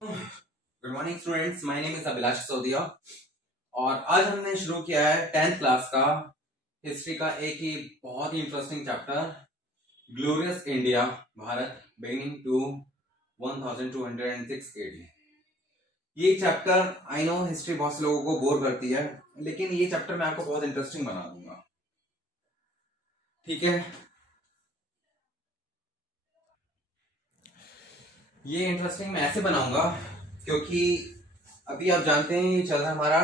Good morning students, my name is Abhilash Saudiya और आज हमने शुरू किया है 10th क्लास का हिस्ट्री का एक ही बहुत ही interesting chapter glorious India Bharat beginning to 1206 AD. ये चैप्टर आई नो हिस्ट्री बहुत से लोगों को बोर करती है, लेकिन ये चैप्टर मैं आपको बहुत इंटरेस्टिंग बना दूंगा। ठीक है, ये इंटरेस्टिंग मैं ऐसे बनाऊंगा क्योंकि अभी आप जानते हैं ये चल रहा है हमारा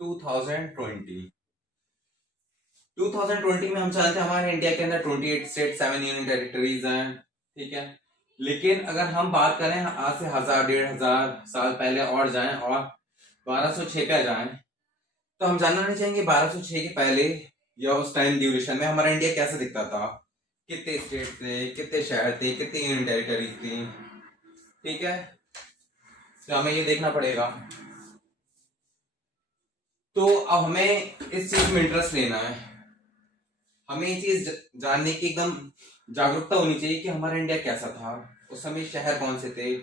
2020 में हम जानते हैं हमारे इंडिया के अंदर 28 स्टेट 7 यूनियन टेरिटरीज हैं। ठीक है, लेकिन अगर हम बात करें आज से 1000-1500 साल पहले और जाएं और 1206 पे जाएं तो हम जानना नहीं चाहेंगे 1206 के पहले या उस टाइम ड्यूरेशन में हमारा इंडिया कैसा दिखता था, कितने स्टेट थे, कितने शहर थे, कितनी यूनियन टेरिटरीज थी। ठीक है, तो हमें ये देखना पड़ेगा। तो अब हमें इस चीज में इंटरेस्ट लेना है, हमें ये चीज जानने की एकदम जागरूकता होनी चाहिए कि हमारा इंडिया कैसा था, उस समय शहर कौन से थे।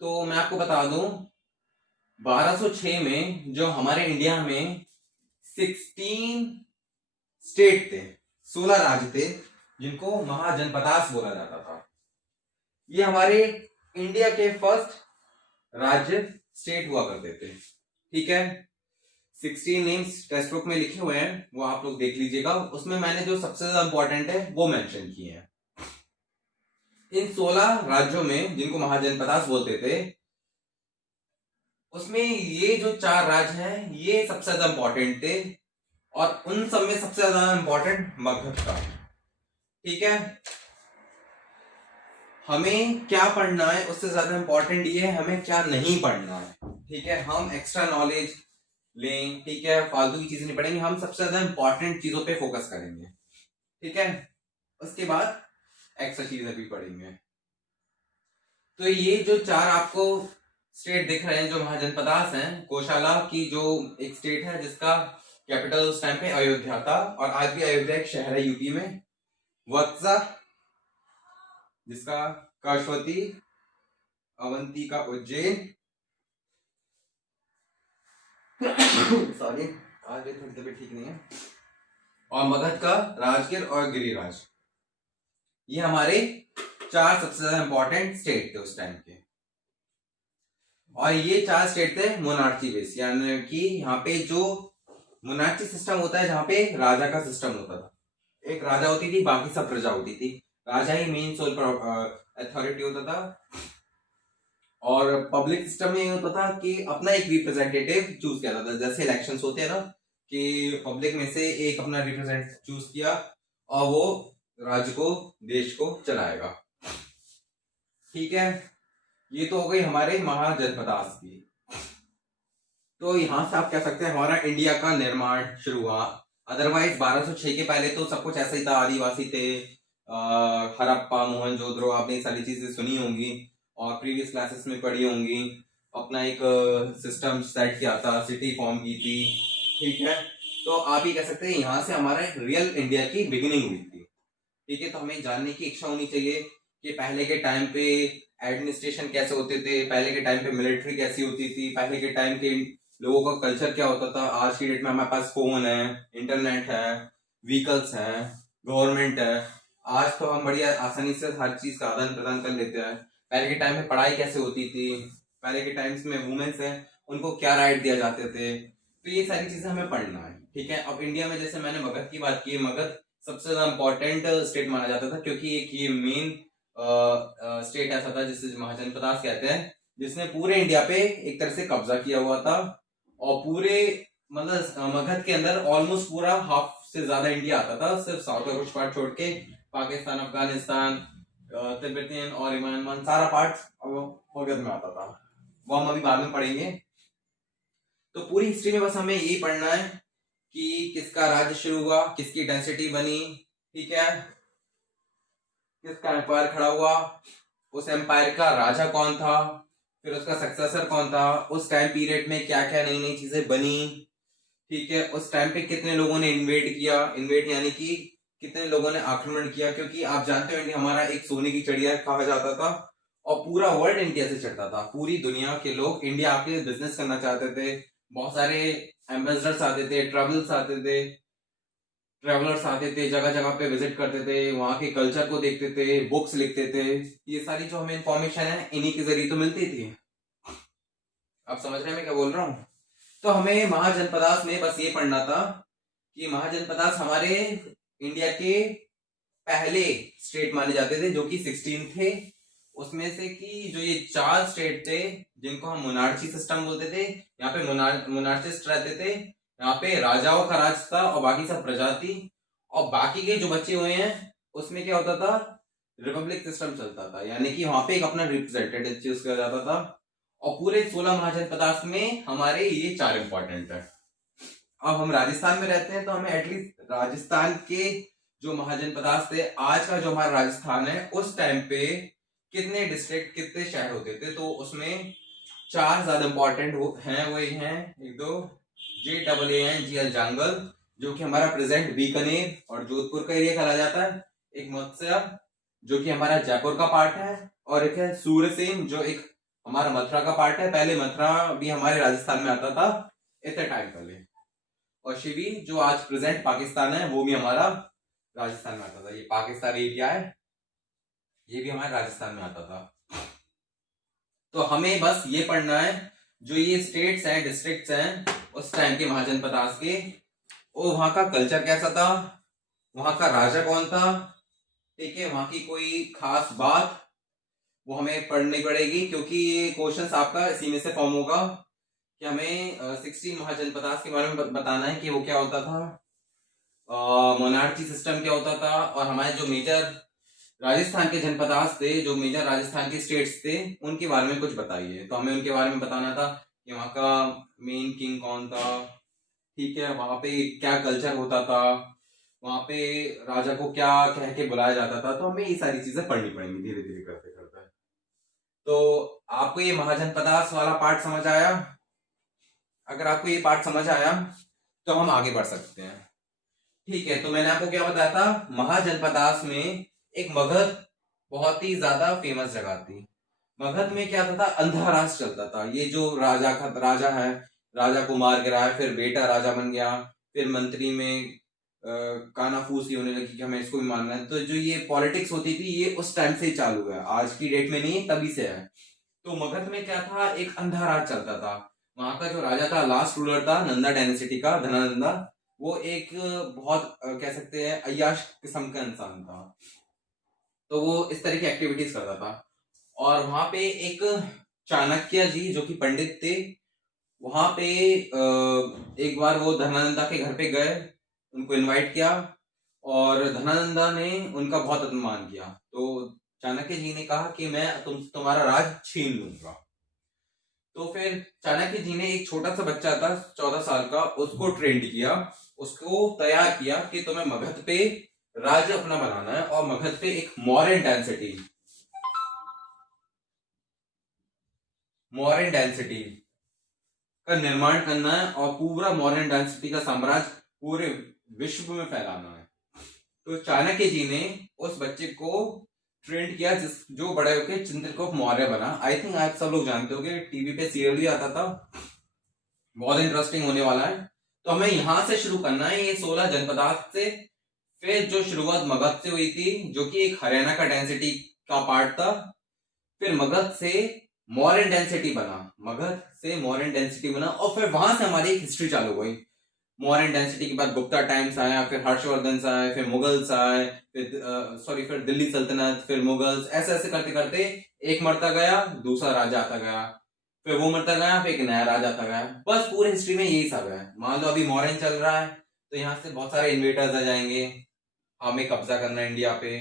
तो मैं आपको बता दूं 1206 में जो हमारे इंडिया में 16 स्टेट थे, 16 राज्य थे जिनको महाजनपदास बोला जाता था। ये हमारे इंडिया के फर्स्ट राज्य स्टेट हुआ करते थे। ठीक है, 16 नेम्स टेक्स्ट बुक में लिखे हुए हैं, वो आप लोग देख लीजिएगा। उसमें मैंने जो सबसे ज्यादा इंपॉर्टेंट है वो मेंशन किए हैं। इन 16 राज्यों में जिनको महाजनपदास बोलते थे, उसमें ये जो 4 राज्य हैं ये सबसे ज्यादा इंपॉर्टेंट थे और उन सब में सबसे ज्यादा इंपॉर्टेंट मगध था। ठीक है, हमें क्या पढ़ना है उससे ज्यादा इंपॉर्टेंट ये है हमें क्या नहीं पढ़ना है। ठीक है, हम एक्स्ट्रा नॉलेज लें, ठीक है, फालतू की चीजें नहीं पढ़ेंगे, हम सबसे ज्यादा इंपॉर्टेंट चीजों पे फोकस करेंगे। ठीक है, उसके बाद एक्स्ट्रा चीजें भी पढ़ेंगे। तो ये जो 4 आपको स्टेट दिख रहे हैं जो महाजनपदास हैं, कोशाला की जो एक स्टेट है जिसका कैपिटल उस टाइम पे अयोध्या था और आज भी अयोध्या एक शहर है यूपी में। वत्सा जिसका काशवती, अवंती का उज्जैन सॉरी आज भी थोड़ी तबीयत ठीक नहीं है, और मगध का राजगीर और गिरिराज। ये हमारे 4 सबसे ज्यादा इंपॉर्टेंट स्टेट थे उस टाइम के। और ये 4 स्टेट थे मोनार्ची बेस, यानी कि यहाँ पे जो मोनार्ची सिस्टम होता है जहाँ पे राजा का सिस्टम होता था, एक राजा होती थी बाकी सब प्रजा होती थी, राजा ही मेन सोल अथॉरिटी होता था। और पब्लिक सिस्टम में होता था कि अपना एक रिप्रेजेंटेटिव चूज किया जाता था, जैसे इलेक्शंस होते हैं ना कि पब्लिक में से एक अपना रिप्रेजेंटेटिव चूज किया और वो राज्य को, देश को चलाएगा। ठीक है, ये तो हो गई हमारे महाजनपदास की। तो यहां से आप कह सकते हैं हमारा इंडिया का निर्माण शुरू हुआ। अदरवाइज 1206 के पहले तो सब कुछ ऐसा ही था, आदिवासी थे, हड़प्पा, मोहनजोदड़ो, आपने ये सारी चीजें सुनी होंगी और प्रीवियस क्लासेस में पढ़ी होंगी। अपना एक सिस्टम सेट किया था, सिटी फॉर्म की थी। ठीक है, तो आप ही कह सकते हैं यहाँ से हमारा एक रियल इंडिया की बिगिनिंग हुई थी। ठीक है, तो हमें जानने की इच्छा होनी चाहिए कि पहले के टाइम पे एडमिनिस्ट्रेशन कैसे होते थे, पहले के टाइम पे मिलिट्री कैसी होती थी, पहले के टाइम के लोगों का कल्चर क्या होता था। आज की डेट में हमारे पास फोन है, इंटरनेट है, व्हीकल्स है, गवर्नमेंट है, आज तो हम बढ़िया आसानी से हर चीज का आदान प्रदान कर लेते हैं। पहले के टाइम में पढ़ाई कैसे होती थी, पहले के टाइम्स में वुमेन्स हैं उनको क्या राइट दिया जाते थे, तो ये सारी चीजें हमें पढ़ना है। ठीक है, अब इंडिया में जैसे मैंने मगध की बात की, मगध सबसे ज्यादा इंपॉर्टेंट स्टेट माना जाता था क्योंकि एक ये मेन स्टेट ऐसा था जिसे महाजनपदास कहते हैं, जिसने पूरे इंडिया पे एक तरह से कब्जा किया हुआ था और पूरे मतलब मगध के अंदर ऑलमोस्ट पूरा हाफ से ज्यादा इंडिया आता था, सिर्फ साउथ का कुछ पार्ट छोड़ के पाकिस्तान, अफगानिस्तान, तिब्बतियन और ईमान सारा पार्ट मगध में आता था। वो हम अभी बाद में पढ़ेंगे। तो पूरी हिस्ट्री में बस हमें यही पढ़ना है कि किसका राज्य शुरू हुआ, किसकी डेंसिटी बनी, ठीक है, किसका एम्पायर खड़ा हुआ, उस एम्पायर का राजा कौन था, फिर उसका सक्सेसर कौन था, उस टाइम पीरियड में क्या क्या नई नई चीजें बनी। ठीक है, उस टाइम पे कितने लोगों ने इन्वेड किया, इन्वेड यानी कि कितने लोगों ने आक्रमण किया, क्योंकि आप जानते हो इंडिया हमारा एक सोने की चिड़िया कहा जाता था और पूरा वर्ल्ड इंडिया से चढ़ता था। पूरी दुनिया के लोग इंडिया आके बिजनेस करना चाहते थे। बहुत सारे एम्बेसडर्स आते थे, ट्रेवलर्स आते थे, जगह जगह पे विजिट करते थे, वहां के कल्चर को देखते थे, बुक्स लिखते थे। ये सारी जो हमें इंफॉर्मेशन है इन्हीं के जरिए तो मिलती थी। आप समझ रहे हैं मैं क्या बोल रहा हूँ? तो हमें महाजनपदास में बस ये पढ़ना था कि महाजनपदास हमारे इंडिया के पहले स्टेट माने जाते थे, जो कि 16 थे। उसमें से कि जो ये 4 स्टेट थे जिनको हम मोनार्ची सिस्टम बोलते थे, यहाँ पे मोनार्चिस्ट रहते थे, यहाँ पे राजाओं का राज था और बाकी सब प्रजा थी। और बाकी के जो बच्चे हुए हैं उसमें क्या होता था, रिपब्लिक सिस्टम चलता था, यानी कि वहां पे एक अपना रिप्रेजेंटेटिव चूज किया जाता था। और पूरे 16 महाजनपदास में हमारे ये 4 इंपॉर्टेंट है। अब हम राजस्थान में रहते हैं तो हमें एटलीस्ट राजस्थान के जो महाजनपदास थे, आज का जो हमारा राजस्थान है, उस टाइम पे कितने डिस्ट्रिक्ट कितने शहर होते थे, तो उसमें 4 ज्यादा इंपॉर्टेंट हैं। वही हैं एक दो JAANGL जांगल, जो कि हमारा प्रेजेंट बीकानेर और जोधपुर का एरिया कहा जाता है। एक मत्स्य जो कि हमारा जयपुर का पार्ट है, और एक है सूरसेन जो एक हमारा मथुरा का पार्ट है। पहले मथुरा भी हमारे राजस्थान में आता था इतने टाइम पहले। और शिवी जो आज प्रेजेंट पाकिस्तान है, वो भी हमारा राजस्थान में आता था। ये पाकिस्तान एरिया है, ये भी हमारे राजस्थान में आता था। तो हमें बस ये पढ़ना है जो ये स्टेट्स हैं, डिस्ट्रिक्ट्स हैं उस टाइम के महाजनपदास के, वो वहां का कल्चर कैसा था, वहां का राजा कौन था, ठीक है, वहां की कोई खास बात वो हमें पढ़नी पड़ेगी, क्योंकि ये क्वेश्चंस आपका इसी में से फॉर्म होगा कि हमें 16 महाजनपदास के बारे में बताना है कि वो क्या होता था, मोनार्ची सिस्टम क्या होता था, और हमारे जो मेजर राजस्थान के जनपदास थे, जो मेजर राजस्थान के स्टेट्स थे, उनके बारे में कुछ बताइए। तो हमें उनके बारे में बताना था कि वहाँ का मेन किंग कौन था, ठीक है, वहां पे क्या कल्चर होता था, वहां पे राजा को क्या कह के बुलाया जाता था। तो हमें ये सारी चीजें पढ़नी पड़ेंगी धीरे धीरे करते करते। तो आपको ये महाजनपदास वाला पार्ट समझ आया? अगर आपको ये पार्ट समझ आया तो हम आगे बढ़ सकते हैं, ठीक है। तो मैंने आपको क्या बताया था, महाजनपदास में एक मगध बहुत ही ज्यादा फेमस जगह थी। मगध में क्या था, अंधा राज चलता था। ये जो राजा है, राजा को मार गिराया, फिर बेटा राजा बन गया, फिर मंत्री में कानाफूसी होने लगी कि हमें इसको भी मानना है। तो जो ये पॉलिटिक्स होती थी ये उस टाइम से ही चालू है, आज की डेट में नहीं, तभी से है। तो मगध में क्या था, एक अंधा राज चलता था। वहां का जो राजा था, लास्ट रूलर था नंदा डायनेसिटी का, धनानंदा, वो एक बहुत कह सकते हैं अय्याश किस्म का इंसान था। तो वो इस तरह की एक्टिविटीज करता था। और वहां पे एक चाणक्य जी जो कि पंडित थे, वहां पे एक बार वो धनानंदा के घर पे गए, उनको इनवाइट किया, और धनानंदा ने उनका बहुत अपमान किया। तो चाणक्य जी ने कहा कि मैं तुम्हारा राज छीन लूंगा। तो फिर चाणक्य जी ने एक छोटा सा बच्चा था 14 साल का, उसको ट्रेंड किया, उसको तैयार किया कि तुम्हें मगध पे राज्य अपना बनाना है, और मगध पे एक मॉडर्न डेंसिटी का निर्माण करना है, और पूरा मॉडर्न डेंसिटी का साम्राज्य पूरे विश्व में फैलाना है। तो चाणक्य जी ने उस बच्चे को ट्रेंड किया, जो बड़े होकर चित्रगुप्त मौर्य बना। आई थिंक आप सब लोग जानते होंगे, टीवी पे सीरियल भी आता था, बहुत इंटरेस्टिंग होने वाला है। तो हमें यहां से शुरू करना है, ये 16 जनपदात से। फिर जो शुरुआत मगध से हुई थी, जो कि एक हरियाणा का डेंसिटी का पार्ट था, फिर मगध से मॉडर्न डेंसिटी बना, और फिर वहां से हमारी एक हिस्ट्री चालू हुई। मॉडर्न डेंसिटी के बाद गुप्ता टाइम्स आया, फिर हर्षवर्धन आए, फिर मुगल्स आए, फिर दिल्ली सल्तनत, फिर मुगल्स, ऐसे ऐसे करते करते एक मरता गया, दूसरा राजा आता गया, फिर वो मरता गया, फिर एक नया राजा आता गया। बस पूरे हिस्ट्री में यही सब है। मान लो अभी मॉडर्न चल रहा है, तो यहाँ से बहुत सारे इन्वेटर्स आ जाएंगे, हमें कब्जा करना है इंडिया पे,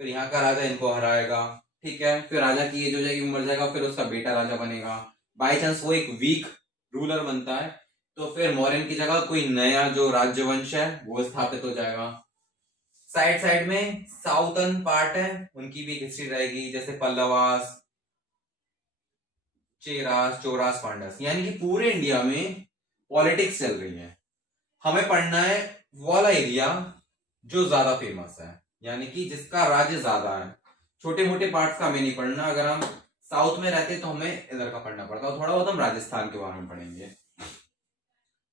फिर यहाँ का राजा इनको हराएगा, ठीक है, फिर राजा की एज हो जाएगी, मर जाएगा, फिर उसका बेटा राजा बनेगा। बाई चांस वो एक वीक रूलर बनता है, तो फिर मौर्यन की जगह कोई नया जो राजवंश है वो स्थापित हो जाएगा। साइड साइड में साउथर्न पार्ट है, उनकी भी हिस्ट्री रहेगी, जैसे पल्लवास, चेरास, चोरास, पांडस, यानी कि पूरे इंडिया में पॉलिटिक्स चल रही है। हमें पढ़ना है वो वाला एरिया जो ज्यादा फेमस है, यानी कि जिसका राज्य ज्यादा है। छोटे मोटे पार्ट्स का हमें नहीं पढ़ना। अगर हम साउथ में रहते तो हमें इधर का पढ़ना पड़ता, और थोड़ा बहुत हम राजस्थान के बारे में पढ़ेंगे।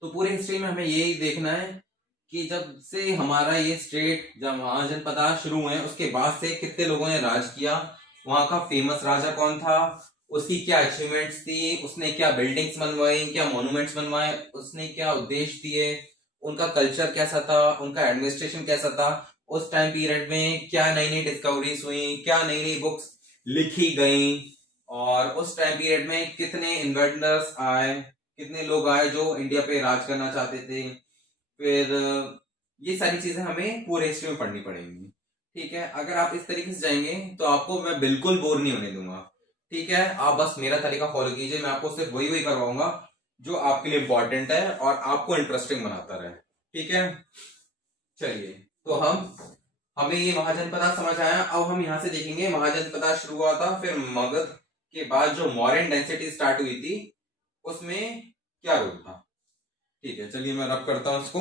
तो पूरी हिस्ट्री में हमें यही देखना है कि जब से हमारा ये स्टेट, जब महाजनपद शुरू हुए उसके बाद से कितने लोगों ने राज किया, वहां का फेमस राजा कौन था, उसकी क्या अचीवमेंट्स थी, उसने क्या बिल्डिंग्स बनवाई, क्या मॉन्यूमेंट्स बनवाए, उसने क्या उद्देश्य दिए, उनका कल्चर कैसा था, उनका एडमिनिस्ट्रेशन कैसा था, उस टाइम पीरियड में क्या नई नई डिस्कवरीज हुई, क्या नई नई बुक्स लिखी गई, और उस टाइम पीरियड में कितने इन्वेंटर्स आए, कितने लोग आए जो इंडिया पे राज करना चाहते थे। फिर ये सारी चीजें हमें पूरे हिस्ट्री में पढ़नी पड़ेंगी। ठीक है, अगर आप इस तरीके से जाएंगे तो आपको मैं बिल्कुल बोर नहीं होने दूंगा। ठीक है, आप बस मेरा तरीका फॉलो कीजिए, मैं आपको सिर्फ वही वही करवाऊंगा जो आपके लिए इंपॉर्टेंट है और आपको इंटरेस्टिंग बनाता रहे। ठीक है, चलिए, तो हमें ये महाजनपद समझ आया। अब हम यहाँ से देखेंगे महाजनपद शुरू हुआ था, फिर मगध के बाद जो मौर्यन डेंसिटी स्टार्ट हुई थी उसमें क्या रोल था। ठीक है, चलिए मैं रब करता हूं इसको।